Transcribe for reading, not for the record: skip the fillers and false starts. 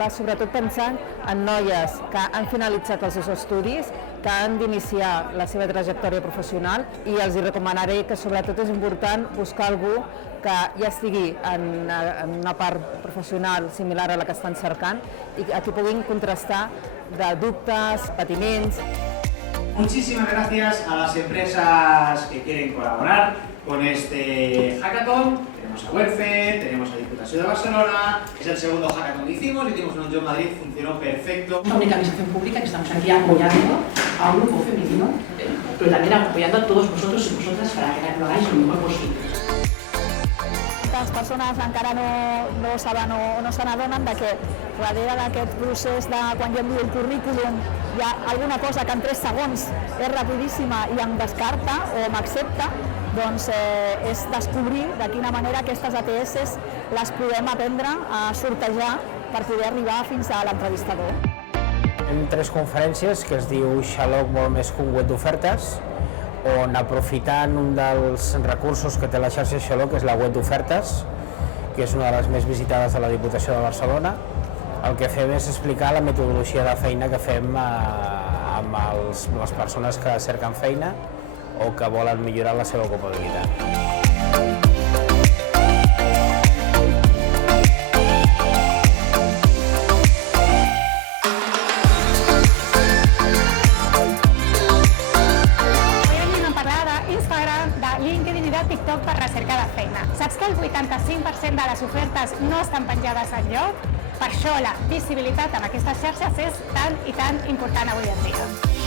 va sobretot pensant en noies que han finalitzat els seus estudis, que han d'iniciar la seva trajectòria professional, i els recomanaré que sobretot és important buscar algú que ja estigui en una part professional similar a la que estan cercant i a qui puguin contrastar de dubtes, patiments. Muchísimas gracias a las empresas que quieren colaborar con este hackathon. Tenemos a Welfare, tenemos a Diputación de Barcelona, es el segundo hackathon que hicimos en un Yo Madrid, funcionó perfecto. La única administración pública que estamos aquí apoyando a un grupo femenino, pero también apoyando a todos vosotros y vosotras para que lo hagáis lo mejor posible. Les persones encara no saben o no se n'adonen que darrere d'aquest procés de quan jo envio el currículum hi ha alguna cosa que en 3 segons és rapidíssima i em descarta o m'accepta, doncs és descobrir de quina manera aquestes ATS les podem aprendre a sortejar per poder arribar fins a l'entrevistador. Hem 3 conferències que es diu Xaloc molt més que un web d'ofertes, on aprofitant un dels recursos que té la xarxa Xaloc, que és la web d'ofertes, que és una de les més visitades de la Diputació de Barcelona, el que fem és explicar la metodologia de feina que fem amb les persones que cerquen feina o que volen millorar la seva ocupabilitat. LinkedIn i de TikTok per recerca de feina. Saps que el 85% de les ofertes no estan penjades enlloc? Per això la visibilitat en aquestes xarxes és tan i tan important avui en dia.